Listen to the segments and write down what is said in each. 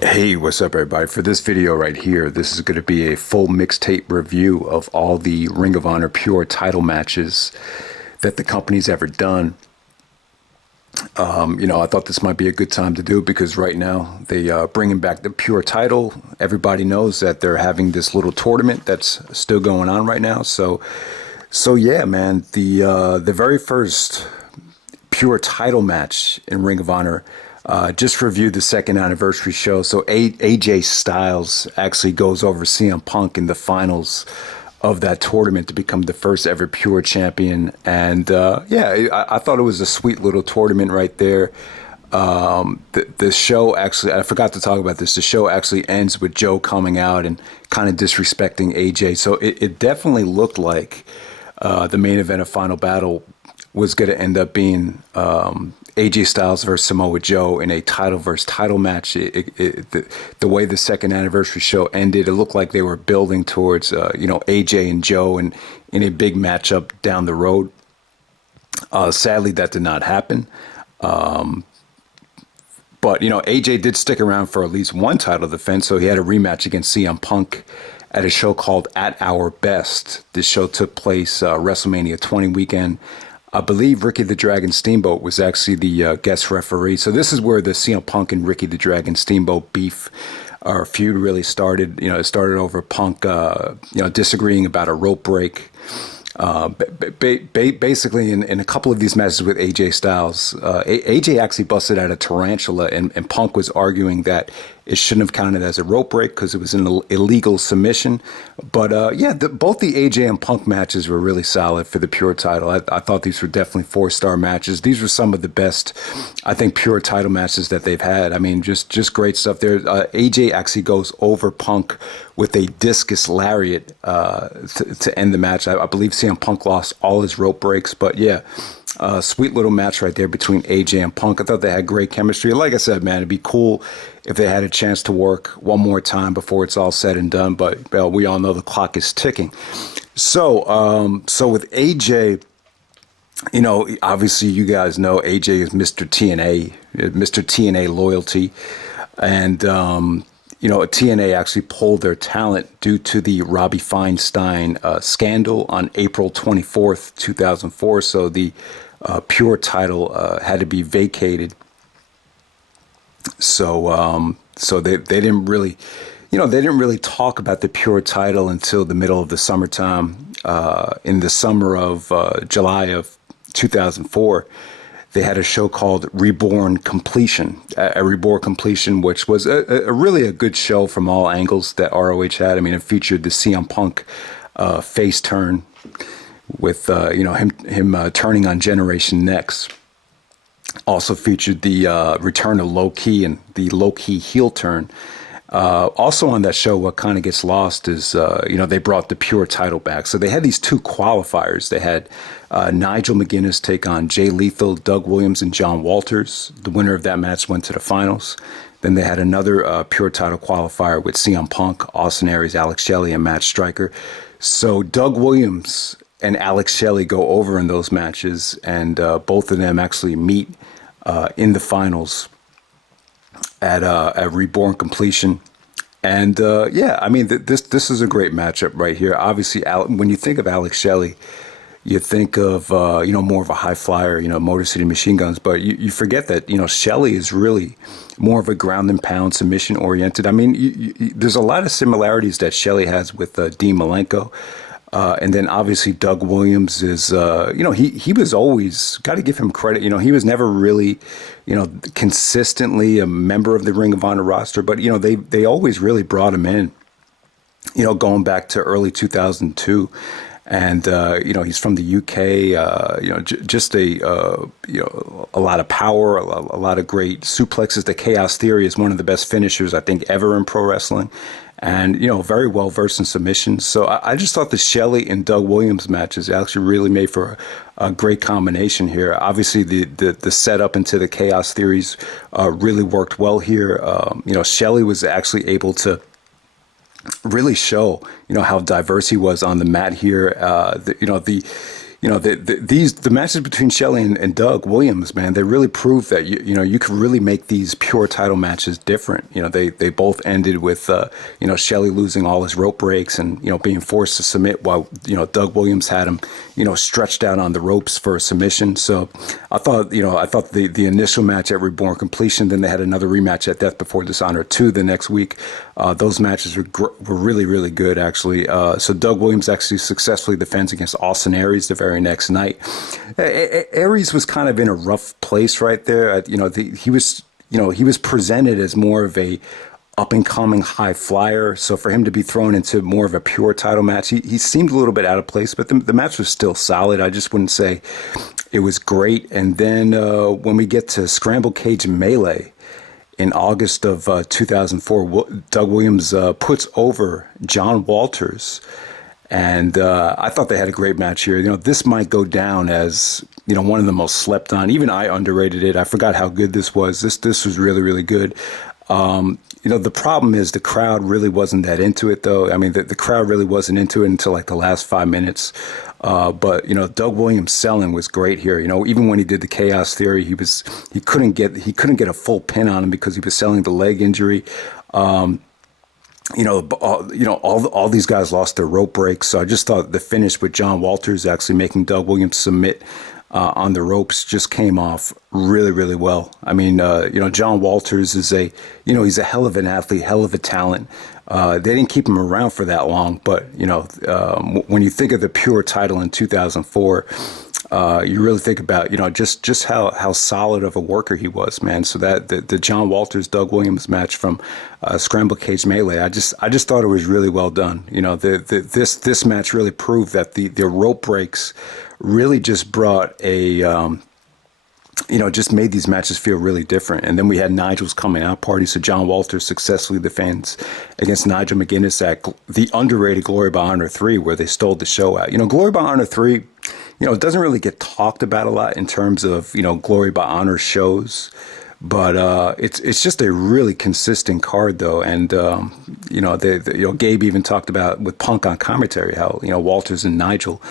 Hey, what's up, everybody? For this video right here, this is going to be a full mixtape review of all the Ring of Honor Pure title matches that the company's ever done. I thought this might be a good time to do it because right now they bringing back the Pure title. Everybody knows that they're having this little tournament that's still going on right now. So yeah, man, the very first Pure title match in Ring of Honor. Just reviewed the second anniversary show. So AJ Styles actually goes over CM Punk in the finals of that tournament to become the first ever Pure champion. And I thought it was a sweet little tournament right there. The show actually, I forgot to talk about this. The show actually ends with Joe coming out and kind of disrespecting AJ. So it definitely looked like the main event of Final Battle was going to end up being AJ Styles versus Samoa Joe in a title versus title match. The way the second anniversary show ended, it looked like they were building towards AJ and Joe and in a big matchup down the road. Sadly, that did not happen. But AJ did stick around for at least one title defense, so he had a rematch against CM Punk at a show called At Our Best. This show took place WrestleMania 20 weekend. I believe Ricky the Dragon Steamboat was actually the guest referee. So this is where the CM Punk and Ricky the Dragon Steamboat beef or feud really started. It started over Punk, disagreeing about a rope break. Basically, in a couple of these matches with AJ Styles, AJ actually busted out a tarantula, and Punk was arguing that it shouldn't have counted as a rope break because it was an illegal submission. But both the AJ and Punk matches were really solid for the Pure title. I thought these were definitely 4-star matches. These were some of the best, I think, Pure title matches that they've had. I mean, just great stuff there. AJ actually goes over Punk with a discus lariat to end the match. I believe CM Punk lost all his rope breaks, but yeah. Sweet little match right there between AJ and Punk. I thought they had great chemistry. Like I said, man, it'd be cool if they had a chance to work one more time before it's all said and done. But we all know the clock is ticking. So with AJ, obviously you guys know AJ is Mr. TNA, Mr. TNA loyalty, and TNA actually pulled their talent due to the Robbie Feinstein scandal on April 24th, 2004. So the Pure title had to be vacated. So they didn't really, they didn't really talk about the Pure title until the middle of the summertime. In the summer of July of 2004. They had a show called Reborn Completion, a Reborn Completion, which was a really a good show from all angles that ROH had. I mean, it featured the CM Punk face turn with him turning on Generation Next. Also featured the return of Low Key and the Low Key heel turn. Also on that show, what kind of gets lost is, they brought the Pure title back. So they had these two qualifiers. They had Nigel McGuinness take on Jay Lethal, Doug Williams, and John Walters. The winner of that match went to the finals. Then they had another Pure title qualifier with CM Punk, Austin Aries, Alex Shelley, and Matt Stryker. So Doug Williams and Alex Shelley go over in those matches, and both of them actually meet in the finals at Reborn Completion. And this is a great matchup right here. Obviously, when you think of Alex Shelley, you think of more of a high flyer, Motor City Machine Guns, but you forget that Shelley is really more of a ground and pound submission oriented. I mean, there's a lot of similarities that Shelley has with Dean Malenko. And then obviously Doug Williams is, he was always, got to give him credit. He was never really, consistently a member of the Ring of Honor roster, but, they always really brought him in, going back to early 2002. And, he's from the UK, just a lot of power, a lot of great suplexes. The Chaos Theory is one of the best finishers, I think, ever in pro wrestling. And, very well versed in submissions. So I just thought the Shelley and Doug Williams matches actually really made for a great combination here. Obviously, the setup into the Chaos Theories really worked well here. Shelley was actually able to really show, how diverse he was on the mat here. the matches between Shelley and Doug Williams, man, they really proved that you could really make these pure title matches different. They both ended with Shelley losing all his rope breaks and being forced to submit while Doug Williams had him stretched out on the ropes for a submission. So I thought the initial match at Reborn Completion, then they had another rematch at Death Before Dishonor 2 the next week. Those matches were really, really good, actually. So Doug Williams actually successfully defends against Austin Aries the very next night. Aries was kind of in a rough place right there. He was presented as more of a up and coming high flyer. So for him to be thrown into more of a pure title match, he seemed a little bit out of place, but the match was still solid. I just wouldn't say it was great. And then when we get to Scramble Cage Melee in August of 2004, Doug Williams puts over John Walters. And I thought they had a great match here. This might go down as, one of the most slept on. Even I underrated it. I forgot how good this was. This was really, really good. The problem is the crowd really wasn't that into it, though. I mean, the crowd really wasn't into it until like the last 5 minutes. But Doug Williams' selling was great here. Even when he did the Chaos Theory, he couldn't get a full pin on him because he was selling the leg injury. All these guys lost their rope breaks. So I just thought the finish with John Walters actually making Doug Williams submit on the ropes just came off really, really well. I mean, John Walters is he's a hell of an athlete, hell of a talent. They didn't keep him around for that long, but, when you think of the pure title in 2004, you really think about, just how solid of a worker he was, man. So that the John Walters, Doug Williams match from Scramble Cage Melee, I just thought it was really well done. This match really proved that the rope breaks really just brought just made these matches feel really different. And then we had Nigel's coming out party. So John Walters successfully defends against Nigel McGuinness at the underrated Glory by Honor 3, where they stole the show out. Glory by Honor 3, it doesn't really get talked about a lot in terms of, Glory by Honor shows. But it's just a really consistent card, though. And, Gabe even talked about with Punk on commentary how, Walters and Nigel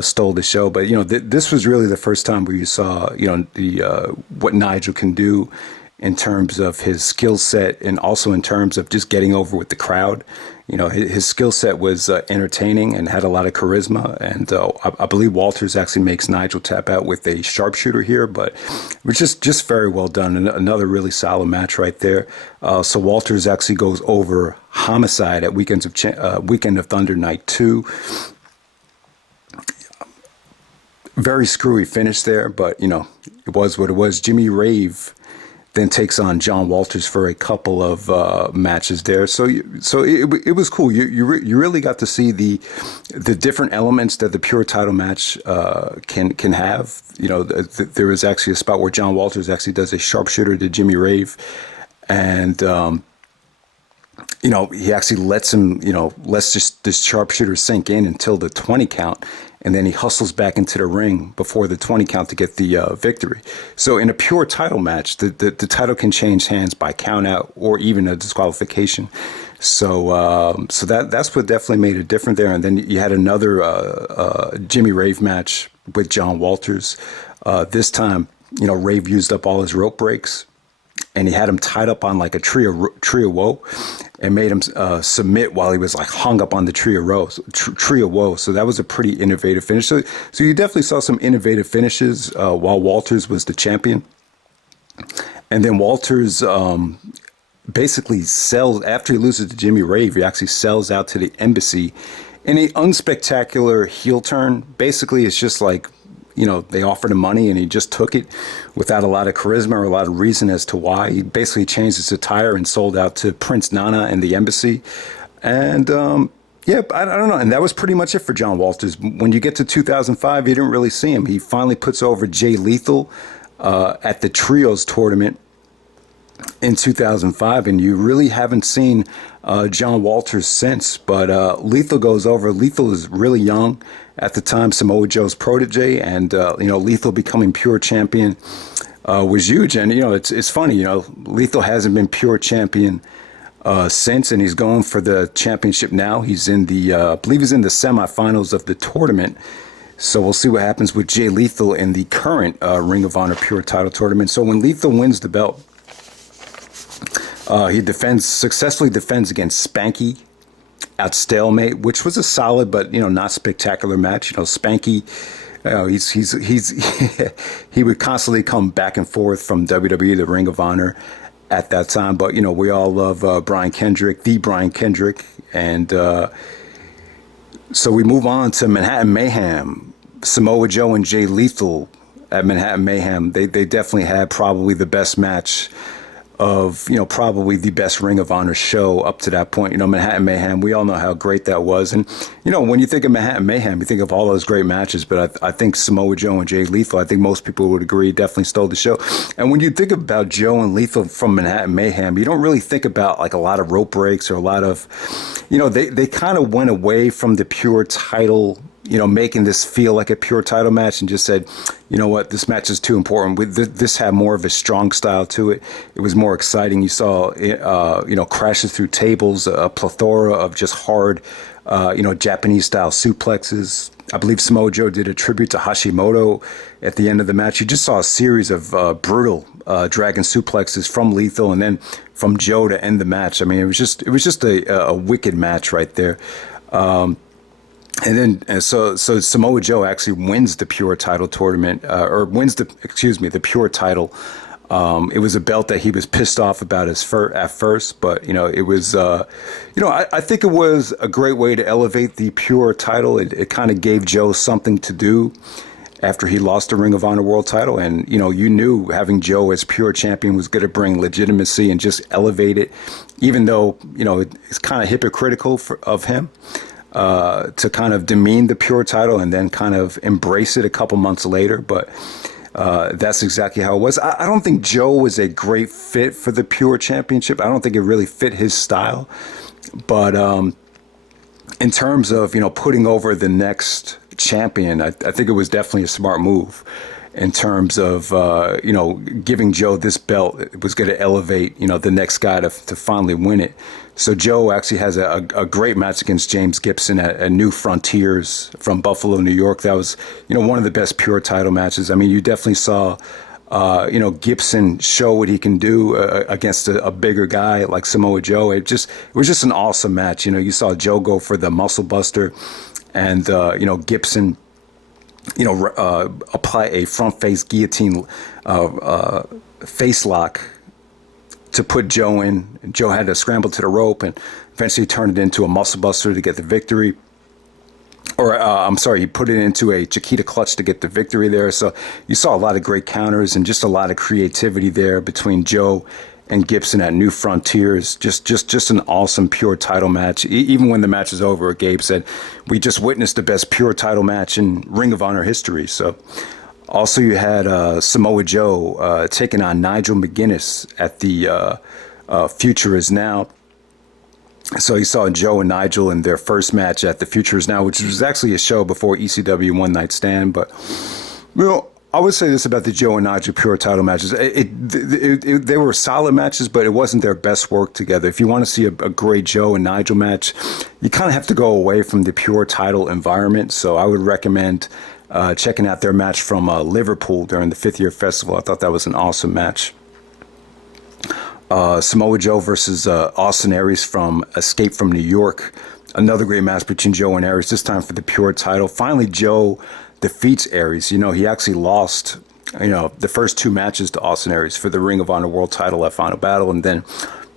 stole the show. But, this was really the first time where you saw, what Nigel can do in terms of his skill set and also in terms of just getting over with the crowd. His skill set was entertaining and had a lot of charisma. And I believe Walters actually makes Nigel tap out with a sharpshooter here, but it was just very well done. And another really solid match right there. So Walters actually goes over Homicide at Weekend of Thunder Night 2. Very screwy finish there, but, it was what it was. Jimmy Rave then takes on John Walters for a couple of matches there. So it was cool. You really got to see the different elements that the pure title match can have. There was actually a spot where John Walters actually does a sharpshooter to Jimmy Rave, and he actually lets just this sharpshooter sink in until the 20 count. And then he hustles back into the ring before the 20 count to get the victory. So in a pure title match, the title can change hands by count out or even a disqualification. So that's what definitely made it different there. And then you had another Jimmy Rave match with John Walters. This time, Rave used up all his rope breaks, and he had him tied up on like a tree of woe, and made him submit while he was like hung up on the tree of woe. So that was a pretty innovative finish. So you definitely saw some innovative finishes while Walters was the champion. And then Walters basically sells, after he loses to Jimmy Rave, he actually sells out to the embassy in a unspectacular heel turn. Basically, it's just like, they offered him money and he just took it without a lot of charisma or a lot of reason as to why. He basically changed his attire and sold out to Prince Nana and the embassy. And, I don't know. And that was pretty much it for John Walters. When you get to 2005, you didn't really see him. He finally puts over Jay Lethal at the Trios tournament in 2005, and you really haven't seen John Walters since. But Lethal goes over. Lethal is really young at the time, Samoa Joe's protege, and Lethal becoming pure champion was huge. And it's funny, Lethal hasn't been pure champion since, and he's going for the championship now. He's in the I believe he's in the semifinals of the tournament. So we'll see what happens with Jay Lethal in the current Ring of Honor Pure Title Tournament. So when Lethal wins the belt, he successfully defends against Spanky at stalemate, which was a solid but not spectacular match. Spanky, he would constantly come back and forth from WWE to Ring of Honor at that time. But we all love Brian Kendrick, the Brian Kendrick, and so we move on to Manhattan Mayhem. Samoa Joe and Jay Lethal at Manhattan Mayhem. They definitely had probably the best match of, probably the best Ring of Honor show up to that point. Manhattan Mayhem, we all know how great that was. And, when you think of Manhattan Mayhem, you think of all those great matches. But I think Samoa Joe and Jay Lethal, I think most people would agree, definitely stole the show. And when you think about Joe and Lethal from Manhattan Mayhem, you don't really think about like a lot of rope breaks or a lot of, they kind of went away from the pure title, making this feel like a pure title match, and just said, what, this match is too important. This had more of a strong style to it. It was more exciting. You saw, crashes through tables, a plethora of just hard, Japanese style suplexes. I believe Samoa Joe did a tribute to Hashimoto at the end of the match. You just saw a series of brutal dragon suplexes from Lethal and then from Joe to end the match. I mean, it was just a wicked match right there. So Samoa Joe actually wins the Pure Title tournament, the Pure Title. It was a belt that he was pissed off about at first, but it was, I think it was a great way to elevate the Pure Title. It kind of gave Joe something to do after he lost the Ring of Honor World Title, and you knew having Joe as Pure Champion was going to bring legitimacy and just elevate it, even though it's kind of hypocritical of him. To kind of demean the Pure Title and then kind of embrace it a couple months later. But that's exactly how it was. I don't think Joe was a great fit for the Pure Championship. I don't think it really fit his style. But in terms of, putting over the next champion, I think it was definitely a smart move in terms of, giving Joe this belt. It was going to elevate, the next guy to finally win it. So Joe actually has a great match against James Gibson at New Frontiers from Buffalo, New York. That was, one of the best Pure Title matches. I mean, you definitely saw, Gibson show what he can do against a bigger guy like Samoa Joe. It was just an awesome match. You saw Joe go for the Muscle Buster, and Gibson, apply a front face guillotine face lock to put Joe in. Joe had to scramble to the rope and eventually turned it into a Muscle Buster to get the victory. He put it into a Chiquita clutch to get the victory there. So you saw a lot of great counters and just a lot of creativity there between Joe and Gibson at New Frontiers. Just an awesome Pure Title match. Even when the match is over, Gabe said, we just witnessed the best Pure Title match in Ring of Honor history. So also you had Samoa Joe taking on Nigel McGuinness at the Future Is Now. So you saw Joe and Nigel in their first match at the Future Is Now, which was actually a show before ECW One Night Stand. But, I would say this about the Joe and Nigel Pure Title matches. They were solid matches, but it wasn't their best work together. If you want to see a great Joe and Nigel match, you kind of have to go away from the Pure Title environment. So I would recommend checking out their match from Liverpool during the 5th Year Festival. I thought that was an awesome match. Samoa Joe versus Austin Aries from Escape from New York. Another great match between Joe and Aries, this time for the Pure Title. Finally, Joe defeats Aries. He actually lost, the first 2 matches to Austin Aries for the Ring of Honor World Title at Final Battle. And then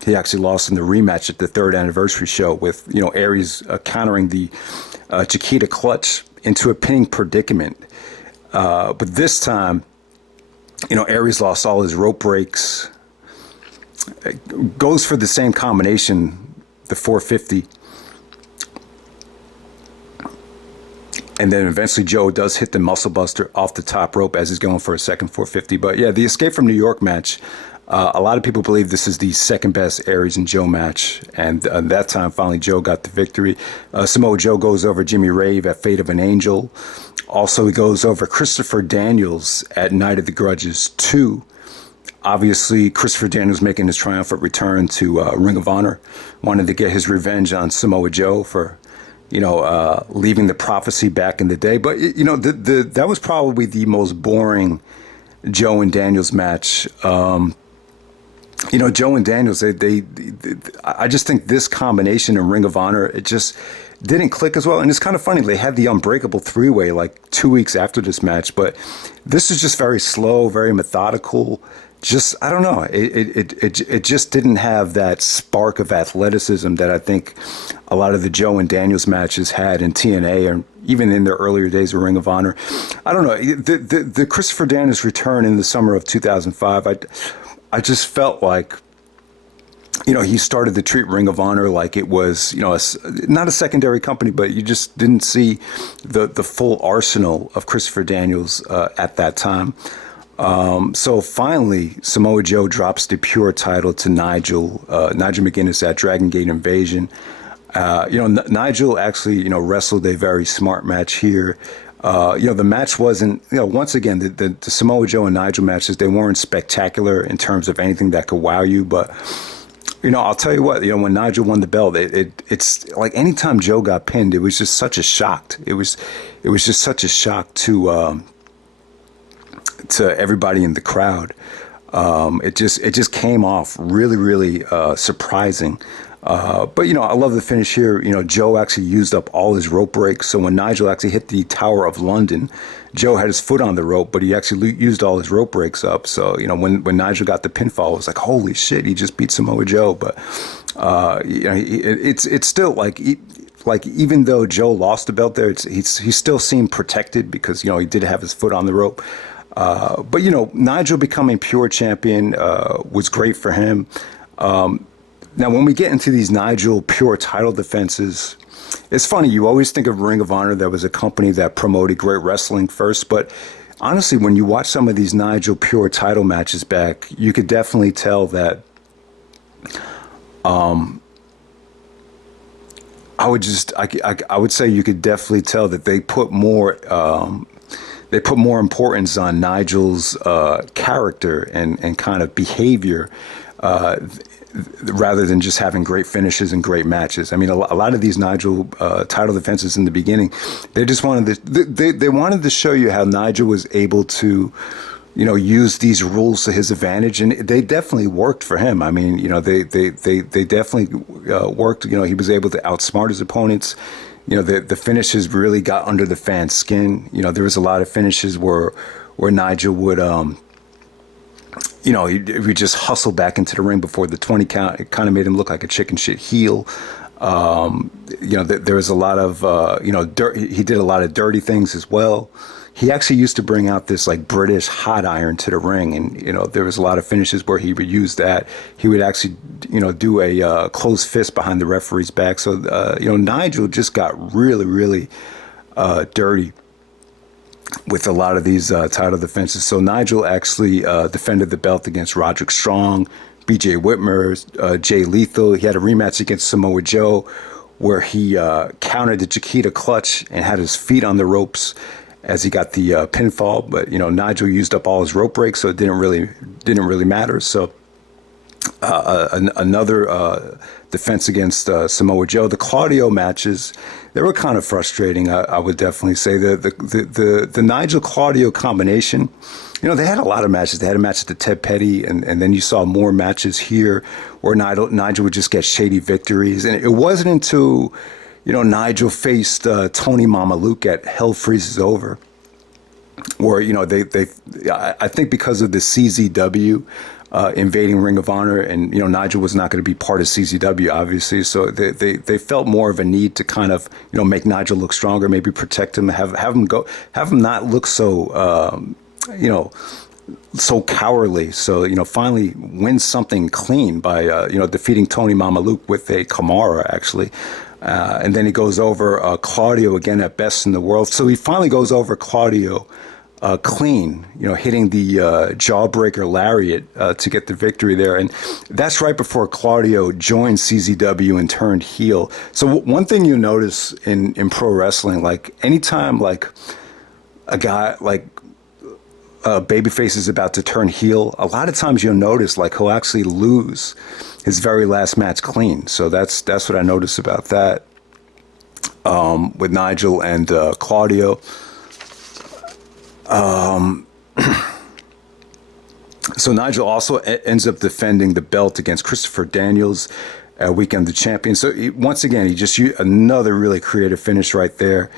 he actually lost in the rematch at the 3rd anniversary show with, Aries countering the Chiquita clutch into a pinning predicament. But this time, Aries lost all his rope breaks. Goes for the same combination, the 450. And then eventually Joe does hit the Muscle Buster off the top rope as he's going for a second 450. But yeah, the Escape from New York match, a lot of people believe this is the second best Aries and Joe match. And that time, finally, Joe got the victory. Samoa Joe goes over Jimmy Rave at Fate of an Angel. Also, he goes over Christopher Daniels at Night of the Grudges 2. Obviously, Christopher Daniels making his triumphant return to Ring of Honor. Wanted to get his revenge on Samoa Joe for, leaving the prophecy back in the day. But, that was probably the most boring Joe and Daniels match. Joe and Daniels, I just think this combination in Ring of Honor, it just didn't click as well. And it's kind of funny. They had the Unbreakable three-way like 2 weeks after this match, but this is just very slow, very methodical. Just, I don't know. It just didn't have that spark of athleticism that I think a lot of the Joe and Daniels matches had in TNA, or even in their earlier days of Ring of Honor. I don't know. The Christopher Daniels return in the summer of 2005, I just felt like, he started to treat Ring of Honor like it was, not a secondary company, but you just didn't see the full arsenal of Christopher Daniels at that time. So finally, Samoa Joe drops the pure title to Nigel McGuinness at Dragon Gate Invasion. Nigel actually, wrestled a very smart match here. The match wasn't, once again, the Samoa Joe and Nigel matches, they weren't spectacular in terms of anything that could wow you. But, I'll tell you what, when Nigel won the belt, it's like anytime Joe got pinned, it was just such a shock. It was just such a shock to everybody in the crowd. It just came off really, really surprising. But, I love the finish here. Joe actually used up all his rope breaks. So when Nigel actually hit the Tower of London, Joe had his foot on the rope, but he actually used all his rope breaks up. So, when Nigel got the pinfall, it was like, holy shit, he just beat Samoa Joe. But, it's still like even though Joe lost the belt there, he still seemed protected because, he did have his foot on the rope. But, Nigel becoming pure champion was great for him. Now, when we get into these Nigel pure title defenses, it's funny. You always think of Ring of Honor, that was a company that promoted great wrestling first. But honestly, when you watch some of these Nigel pure title matches back, you could definitely tell that I would say you could definitely tell that they put more importance on Nigel's character and kind of behavior rather than just having great finishes and great matches. I mean, a lot of these Nigel title defenses in the beginning, they just wanted they wanted to show you how Nigel was able to, use these rules to his advantage, and they definitely worked for him. I mean, they definitely worked. He was able to outsmart his opponents. The finishes really got under the fan's skin. There was a lot of finishes where Nigel would he would just hustle back into the ring before the 20 count. It kind of made him look like a chicken shit heel. There was a lot of, he did a lot of dirty things as well. He actually used to bring out this like British hot iron to the ring. And, there was a lot of finishes where he would use that. He would actually, do a closed fist behind the referee's back. So, Nigel just got really, really dirty with a lot of these title defenses. So Nigel actually defended the belt against Roderick Strong, BJ Whitmer, Jay Lethal. He had a rematch against Samoa Joe where he countered the Chiquita clutch and had his feet on the ropes as he got the pinfall. But, Nigel used up all his rope breaks, so it didn't really matter. So another defense against Samoa Joe. The Claudio matches, they were kind of frustrating. I would definitely say the Nigel Claudio combination. They had a lot of matches. They had a match at the Ted Petty, and then you saw more matches here where Nigel would just get shady victories. And it wasn't until Nigel faced Tony Mamaluke at Hell Freezes Over, where I think because of the CZW invading Ring of Honor, and Nigel was not going to be part of CZW, obviously, so they felt more of a need to kind of make Nigel look stronger, maybe protect him, have him not look so so cowardly. So finally win something clean by defeating Tony Mamaluke with a Kimura actually. And then he goes over Claudio again at Best in the World. So he finally goes over Claudio clean, hitting the jawbreaker lariat to get the victory there. And that's right before Claudio joined CZW and turned heel. So one thing you notice in pro wrestling, like anytime like a guy like babyface is about to turn heel, a lot of times you'll notice like he'll actually lose his very last match clean. So that's what I noticed about that. with Nigel and Claudio. So Nigel also ends up defending the belt against Christopher Daniels at Weekend of the Champions. So once again, he just used another really creative finish right there.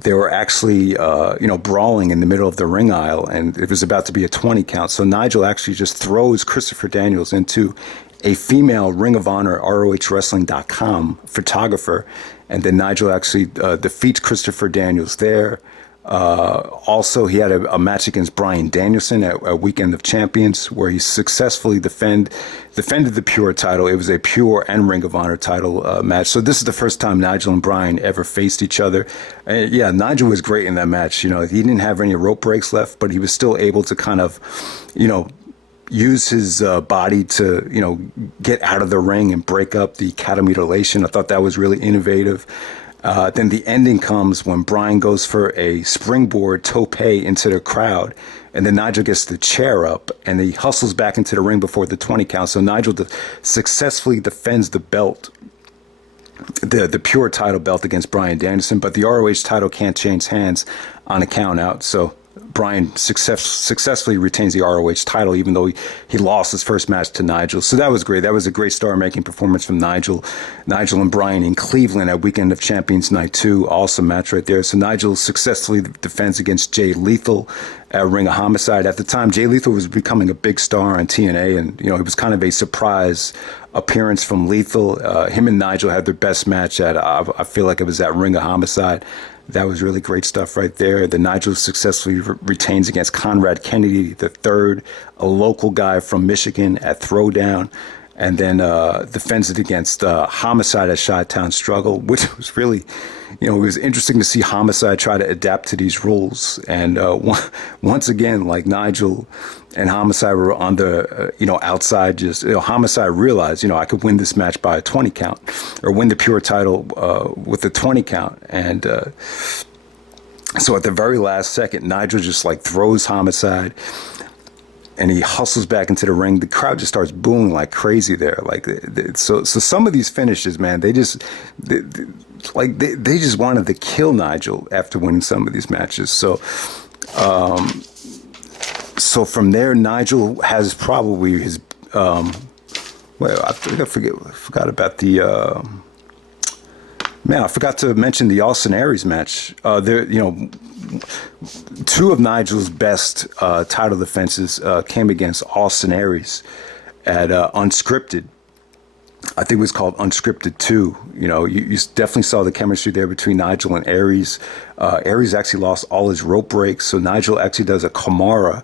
They were actually, brawling in the middle of the ring aisle, and it was about to be a 20 count. So Nigel actually just throws Christopher Daniels into a female Ring of Honor ROHWrestling.com photographer, and then Nigel actually defeats Christopher Daniels there. Also, he had a match against Bryan Danielson at Weekend of Champions, where he successfully defended the Pure title. It was a Pure and Ring of Honor title match. So this is the first time Nigel and Bryan ever faced each other. And yeah, Nigel was great in that match. You know, he didn't have any rope breaks left, but he was still able to kind of, use his body to, get out of the ring and break up the cattle mutilation. I thought that was really innovative. Then the ending comes when Bryan goes for a springboard tope into the crowd, and then Nigel gets the chair up, and he hustles back into the ring before the 20 count. So Nigel successfully defends the belt, the Pure title belt against Bryan Danielson, but the ROH title can't change hands on a count out. So Bryan successfully retains the ROH title, even though he lost his first match to Nigel. So that was great. That was a great star-making performance from Nigel and Bryan in Cleveland at Weekend of Champions Night 2. Awesome match right there. So Nigel successfully defends against Jay Lethal at Ring of Homicide. At the time, Jay Lethal was becoming a big star on TNA, and it was kind of a surprise appearance from Lethal. Him and Nigel had their best match at, I feel like it was at Ring of Homicide. That was really great stuff right there. The Nigel successfully retains against Conrad Kennedy III, a local guy from Michigan at Throwdown, and then defends it against Homicide at Chi-Town Struggle, which was really, it was interesting to see Homicide try to adapt to these rules. And once again, like Nigel and Homicide were on the, outside, just, Homicide realized, I could win this match by a 20 count or win the Pure title with a 20 count. And so at the very last second, Nigel just like throws Homicide, and he hustles back into the ring. The crowd just starts booing like crazy there. Like, so some of these finishes, man, they just wanted to kill Nigel after winning some of these matches. So from there, Nigel has probably his, I forgot about the, I forgot to mention the Austin Aries match. Two of Nigel's best title defenses came against Austin Aries at Unscripted. I think it was called Unscripted 2. You definitely saw the chemistry there between Nigel and Aries. Aries actually lost all his rope breaks, so Nigel actually does a Kimura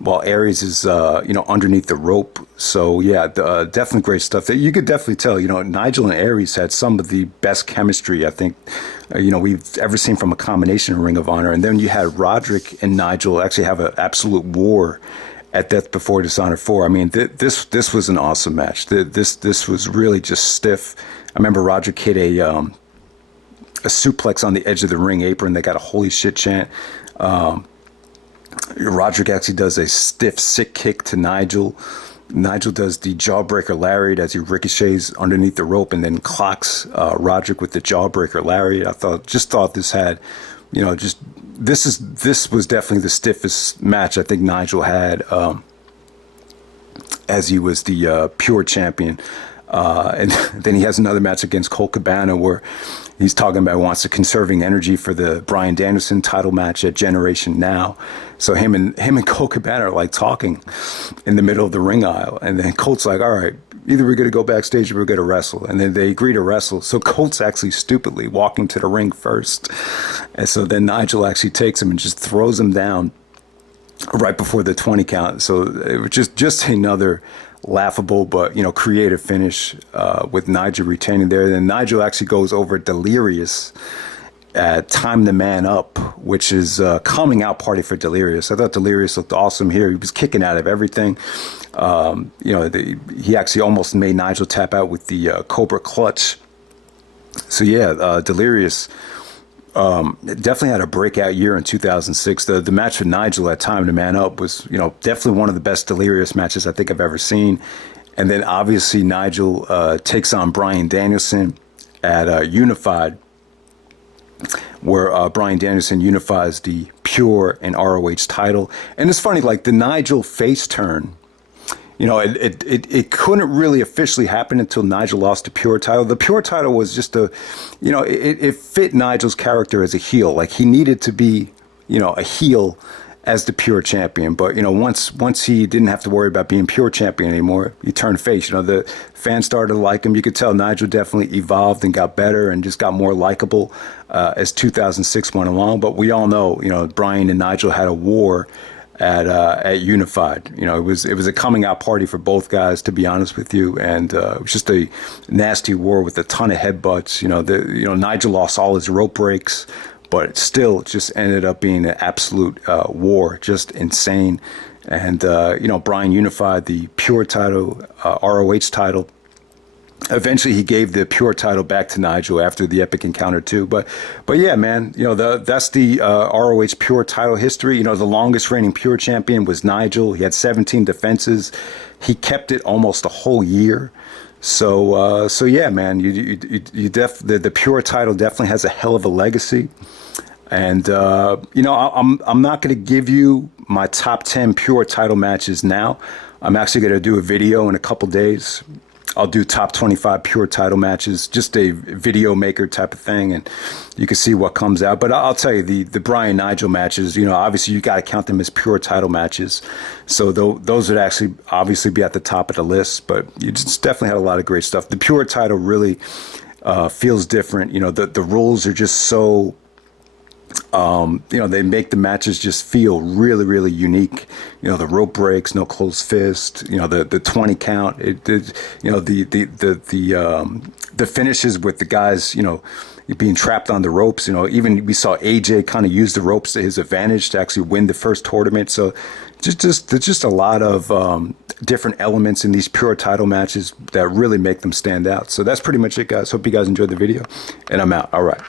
while Aries is, underneath the rope. So, yeah, definitely great stuff. You could definitely tell, Nigel and Aries had some of the best chemistry, I think, we've ever seen from a combination of Ring of Honor. And then you had Roderick and Nigel actually have an absolute war at Death Before Dishonor 4. I mean, this was an awesome match. This was really just stiff. I remember Roderick hit a suplex on the edge of the ring apron. They got a holy shit chant. Roderick actually does a stiff, sick kick to Nigel. Nigel does the jawbreaker lariat as he ricochets underneath the rope and then clocks Roderick with the jawbreaker lariat. I thought this had, this was definitely the stiffest match I think Nigel had as he was the Pure champion. And then he has another match against Colt Cabana where he's talking about wants to conserving energy for the Bryan Danielson title match at Generation Now. So him and Colt Cabana are like talking in the middle of the ring aisle, and then Colt's like, all right, either we're going to go backstage or we're going to wrestle. And then they agree to wrestle. So Colt's actually stupidly walking to the ring first. And so then Nigel actually takes him and just throws him down right before the 20 count. So it was just another laughable but creative finish with Nigel retaining there. Then Nigel actually goes over Delirious at Time to Man Up, which is a coming out party for Delirious. I thought Delirious looked awesome here. He was kicking out of everything. He actually almost made Nigel tap out with the Cobra Clutch. So yeah, Delirious definitely had a breakout year in 2006. The match with Nigel at Time to Man Up was, definitely one of the best Delirious matches I think I've ever seen. And then obviously Nigel takes on Bryan Danielson at Unified. where Bryan Danielson unifies the Pure and ROH title. And it's funny, like the Nigel face turn, you know, it couldn't really officially happen until Nigel lost the Pure title. The Pure title was just it fit Nigel's character as a heel. Like he needed to be, you know, a heel as the Pure champion. But, you know, once he didn't have to worry about being Pure champion anymore, he turned face. You know, the fans started to like him. You could tell Nigel definitely evolved and got better and just got more likable as 2006 went along. But we all know, you know, Bryan and Nigel had a war at Unified. You know, it was a coming out party for both guys, to be honest with you, and it was just a nasty war with a ton of headbutts. You know, Nigel lost all his rope breaks, but still it just ended up being an absolute war, just insane. And you know, Bryan unified the Pure title, ROH title. Eventually, he gave the Pure title back to Nigel after the Epic Encounter too. But yeah, man, you know, that's the ROH Pure title history. You know, the longest reigning Pure champion was Nigel. He had 17 defenses. He kept it almost a whole year. So yeah, man, the Pure title definitely has a hell of a legacy. And you know, I'm not going to give you my top 10 Pure title matches now. I'm actually going to do a video in a couple days. I'll do top 25 Pure title matches, just a video maker type of thing, and you can see what comes out. But I'll tell you, the Bryan Nigel matches, you know, obviously you got to count them as Pure title matches. So those would actually obviously be at the top of the list. But you just definitely had a lot of great stuff. The Pure title really feels different. You know, the rules are just so. You know, they make the matches just feel really, really unique. You know, the rope breaks, no closed fist. You know, the 20 count. You know, the finishes with the guys, you know, being trapped on the ropes. You know, even we saw AJ kind of use the ropes to his advantage to actually win the first tournament. So there's just a lot of different elements in these Pure title matches that really make them stand out. So that's pretty much it, guys. Hope you guys enjoyed the video, and I'm out. All right.